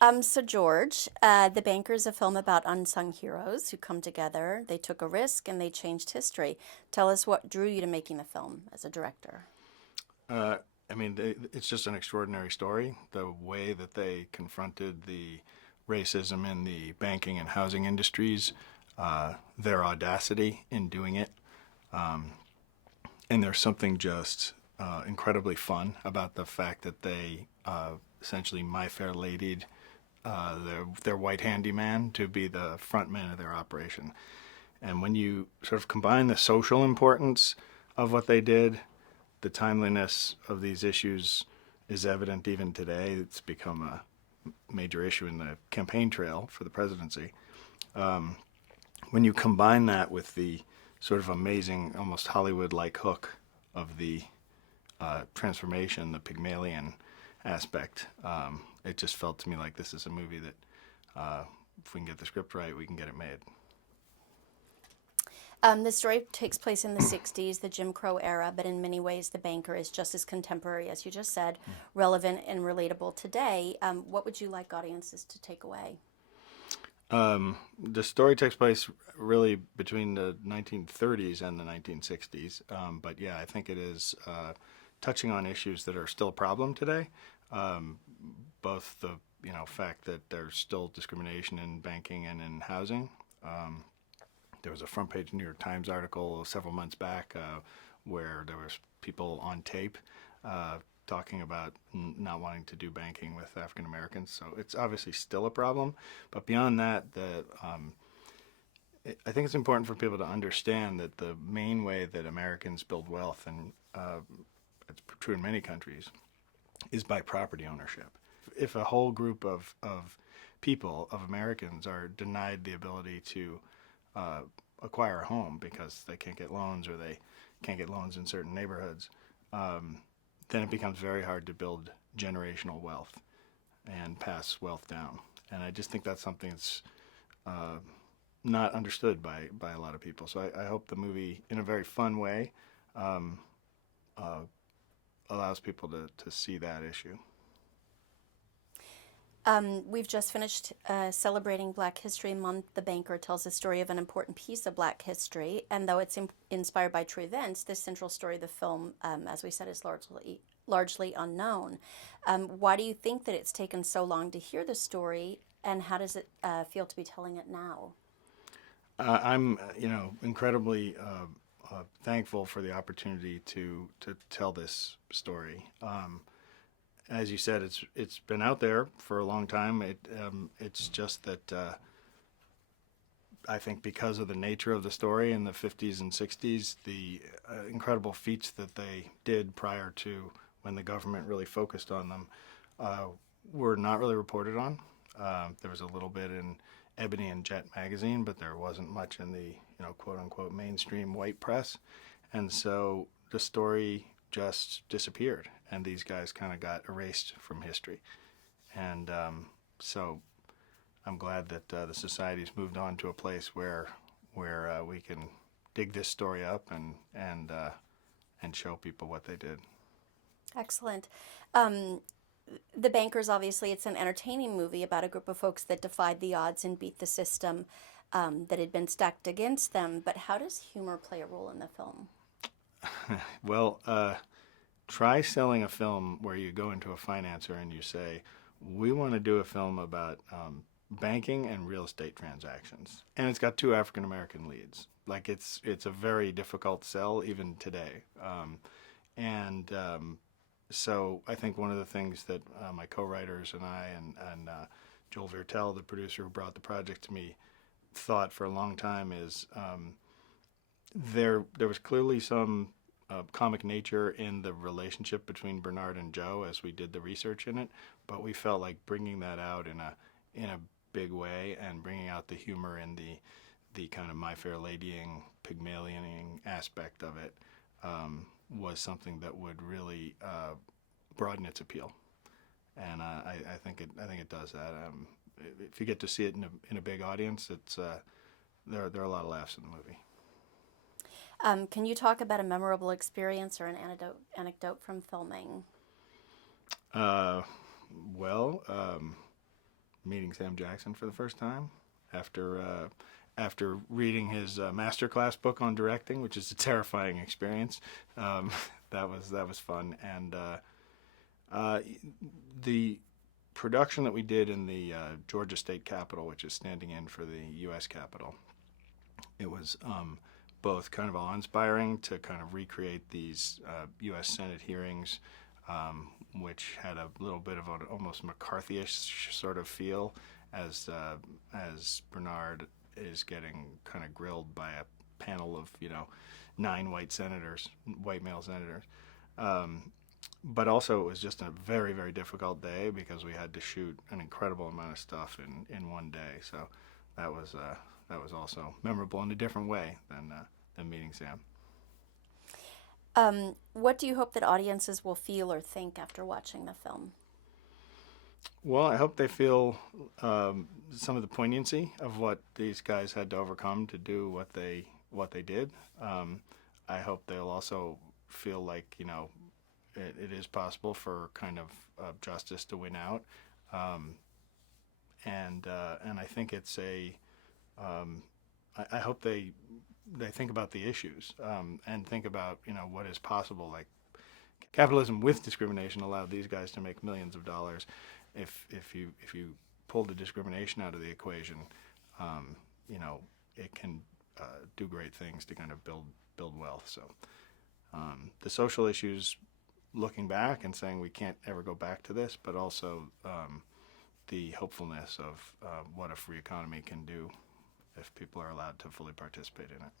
So George, The Banker is a film about unsung heroes who come together. They took a risk and they changed history. Tell us what drew you to making the film as a director. Uh, it's just an extraordinary story. The way that they confronted the racism in the banking and housing industries, their audacity in doing it, and there's something just incredibly fun about the fact that they essentially My Fair Lady'd their white handyman to be the front man of their operation. And when you sort of combine the social importance of what they did, the timeliness of these issues is evident even today. It's become a major issue in the campaign trail for the presidency. When you combine that with the sort of amazing, almost Hollywood-like hook of the transformation, the Pygmalion aspect, it just felt to me like this is a movie that, if we can get the script right, we can get it made. The story takes place in the 60s, the Jim Crow era, but in many ways, The Banker is just as contemporary, as you just said, relevant and relatable today. What would you like audiences to take away? The story takes place really between the 1930s and the 1960s, but yeah, I think it is touching on issues that are still a problem today. Um, Both the fact that there's still discrimination in banking and in housing. Um, there was a front page New York Times article several months back where there was people on tape uh, talking about not wanting to do banking with African Americans. So it's obviously still a problem. But beyond that, I think it's important for people to understand that the main way that Americans build wealth, and it's true in many countries, is by property ownership. If a whole group of people, of Americans, are denied the ability to uh, acquire a home because they can't get loans or they can't get loans in certain neighborhoods, um, then it becomes very hard to build generational wealth and pass wealth down. And I just think that's something that's uh, not understood by a lot of people. So I hope the movie, in a very fun way, um, uh, allows people to see that issue. We've just finished celebrating Black History Month. The Banker tells the story of an important piece of Black history, and though it's inspired by true events, this central story of the film, as we said, is largely unknown. Why do you think that it's taken so long to hear the story, and how does it feel to be telling it now? I'm, incredibly thankful for the opportunity to tell this story. As you said, it's been out there for a long time. It's just that I think because of the nature of the story in the 50s and 60s, the incredible feats that they did prior to when the government really focused on them uh, were not really reported on. There was a little bit in Ebony and Jet magazine, but there wasn't much in the quote unquote mainstream white press, and so the story just disappeared, and these guys kind of got erased from history. And so I'm glad that the society's moved on to a place where we can dig this story up and show people what they did. Excellent. Um, the Bankers, obviously, it's an entertaining movie about a group of folks that defied the odds and beat the system that had been stacked against them. But how does humor play a role in the film? Well, try selling a film where you go into a financer and you say, "We want to do a film about banking and real estate transactions," and it's got two African American leads. Like it's a very difficult sell even today. And So I think one of the things that my co-writers and I and Joel Vertel, the producer who brought the project to me, thought for a long time is there was clearly some comic nature in the relationship between Bernard and Joe as we did the research in it, but we felt like bringing that out in a big way and bringing out the humor and the kind of My Fair Ladying, Pygmalioning aspect of it was something that would really broaden its appeal. And I think it does that. If you get to see it in a big audience, it's there are a lot of laughs in the movie. Can you talk about a memorable experience or an anecdote from filming? Uh, well, meeting Sam Jackson for the first time after reading his masterclass book on directing, which is a terrifying experience. That was fun, and the production that we did in the Georgia State Capitol, which is standing in for the U.S. Capitol, it was both kind of awe-inspiring to kind of recreate these U.S. Senate hearings, which had a little bit of an almost McCarthy-ish sort of feel, as Bernard is getting kind of grilled by a panel of 9 white male senators. But also, it was just a very, very difficult day because we had to shoot an incredible amount of stuff in one day. So that was also memorable in a different way than meeting Sam. What do you hope that audiences will feel or think after watching the film? Well, I hope they feel some of the poignancy of what these guys had to overcome to do what they did. I hope they'll also feel like it is possible for kind of justice to win out, and I think it's I hope they think about the issues and think about what is possible. Like capitalism with discrimination allowed these guys to make millions of dollars. If you pull the discrimination out of the equation, it can do great things to kind of build wealth. So the social issues, looking back and saying we can't ever go back to this, but also the hopefulness of what a free economy can do if people are allowed to fully participate in it.